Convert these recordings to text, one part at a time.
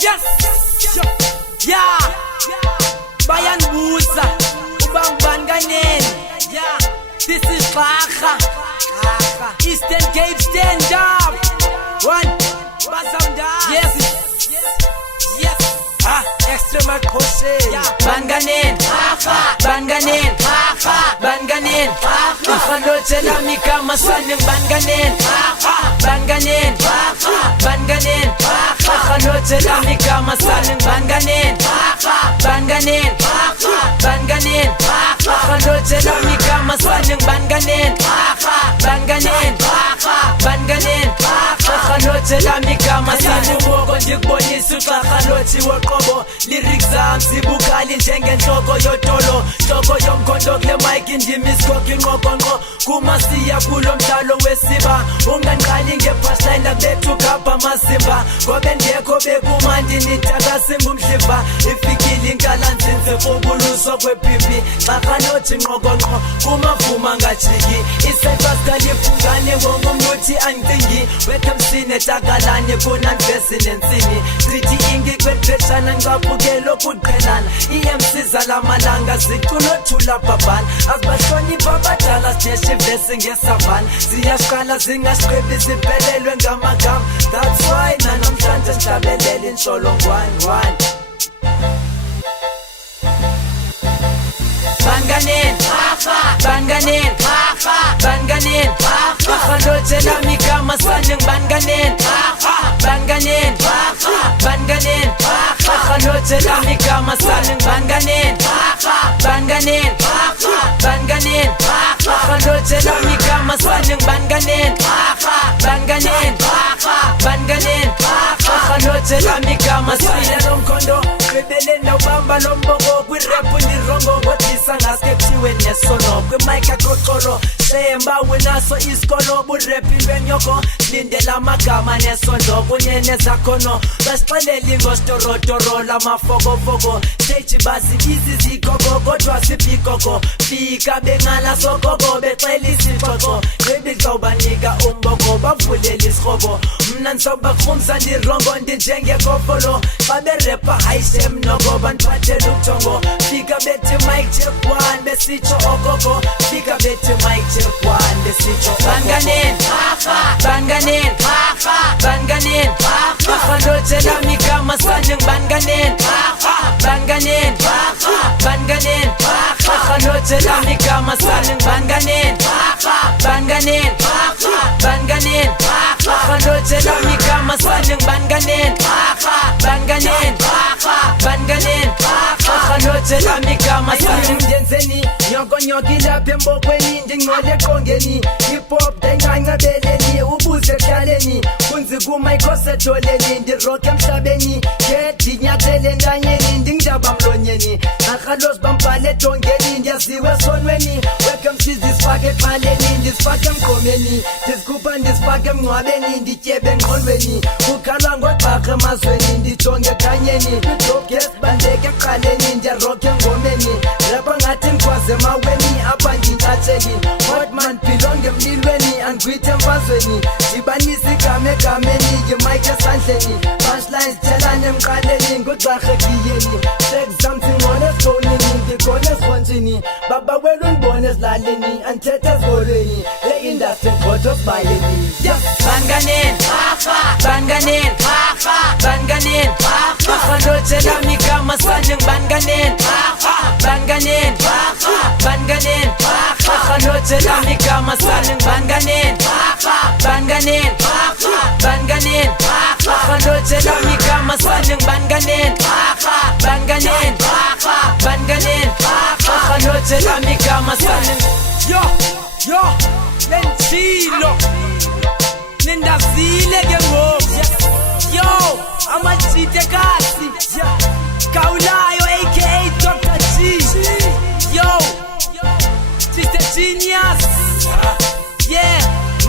Yes, yeah. Bayan Busa, Ubang Banganen. Yeah, this is Baja. Eastern Cape stand up. One, yes, yes. Extra Marcose. Banganen, Banganen, Banganen. Ifanoche na mika masaneng Banganen, Banganen, Banganen. Ifanoche na mika masaneng Banganen, Banganen, Banganen. Ifanoche na mika masaneng Banganen, Banganen, Banganen. Ifanoche na mika masaneng Wogo ndikubonisa uxakalothi woqobo. Lyrics zami zibukhali njengenhloko yotolo. Hloko yomkhondo kule mic indimi isikhoki inqoqonqo. Kuma siya kulo mdlalo wesiba. Unganqali nge-punchline akubetha ugabha amasimba. Ngobe ndekho bekumandi nitakasi ngumdliva. Ifikile inkalanzinze kubuluswa kwephimbi. Xakalothi inqoqonqo kumavuma ngajiki. Isentwa sikalifungane ngomnuthi angicingi. Wethemsine takalane kunanivesi nensini. Sithi ingi kwedreshana ngabukelo kuqhelana. EMC zalamalanga zikulothula bhabhana. Azibahlonipha abadala sineshe ivesi ngesavana. Ziyaqala zingasiqebi ziphelelwe ngamagama. That's why nanamhlanje sihlabelela intsholongwane. Banganen, Banganen, Banganen. Ifanoche na mika masaneng Banganen, Banganen, Banganen. Ifanoche na mika masaneng Banganen, Banganen, Banganen. Ifanoche na mika masaneng Banganen, Banganen, Banganen. Ifanoche na mika masaneng nomkhondo. Rebele na ubamba lomboko kwirepu ndirongo. Ngothisa ngaske kuthiwe nesono kwimike aqoqolo. Shemba wenaso isikolo burepi lwenyoko. Lindela amagama nesondlo kunye nezakhono. Basixelela ingostorotoro lamafokofoko. Stage bazibizi zikoko kodwa sipikoko. Fika bengala sokoko bexela isixoxo. Gqibi xawubanika umboko bavulela isikrobo. Mna ndisobaqhumsa ndirongo ndinjengekofolo. Xa berepa hayishem noko bandiphathela ubujongo. Fika bethi mic check one besitsho okoko. Fika bethi mic check one besitsho Banganen, Banganen, Banganen. Ifanoche na mika masaneng Banganen, Banganen, Banganen. Ifanoche na mika masaneng Banganen, Banganen, Banganen. Ifanoche na mika masaneng Banganen, Banganen, Banganen. Ifanoche na mika masaneng ndenzeni. Nyoko ilapha embokweni ndingcole eqongeni. Hip hop ndayinqancabeleni ubuze ehlaleni. Kunzi kumayikhosetholeni ndirock emhlabeni. Ngedi nyathele entanyeni ndingindaba mlonyeni. Narhalos bambhale edongeni ndiyaziwe esonweni. Wekemsizi sifake exhaleni ndisifake emgqomeni. Ndizikhupha ndisifake emngcwabeni ndityebe engqondweni. Kukhalwa ngogqarha emazweni ndijonge ekhanyeni. Lobges bandeke ekuqaleni ndiyarock engomeni. Rapha ngathi mkhwaze emaweni apha ndintatsheli. Hotman philonge emlilweni andgwithe emfazweni. Dibanisa igama egameni yimike esandleni. Punchlines thelane emqaleni ngogqarha ekiyeni. Sex zam singqole esifowunini ndikhona esifonsini. Baba welu ndibone ezilaleni andithethe ezikolweni. Le-industry ngqotho sibayeni. Banganen, Banganen, Banganen. Ifanoche na mika masaneng Banganen, Banganen, Banganen. Ifanoche na mika masaneng Banganen, Banganen, Banganen. Ifanoche na mika masaneng Banganen, Banganen, Banganen. Ifanoche na mika masaneng. Yo, lentilo nindazile ke ngoku. Yo, amajite kasi. Kaulayo aka Dr. G. Yo, she's a genius. Yeah,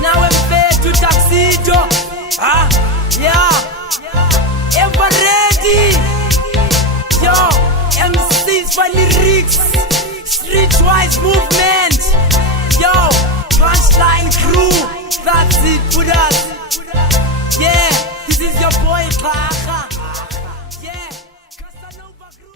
now I'm fair to tuxedo. Yeah, ever ready. Yo, MCs for lyrics, streetwise movement. Yo, punchline crew, that's it, put us. Yeah, this is your boy Baja. Magru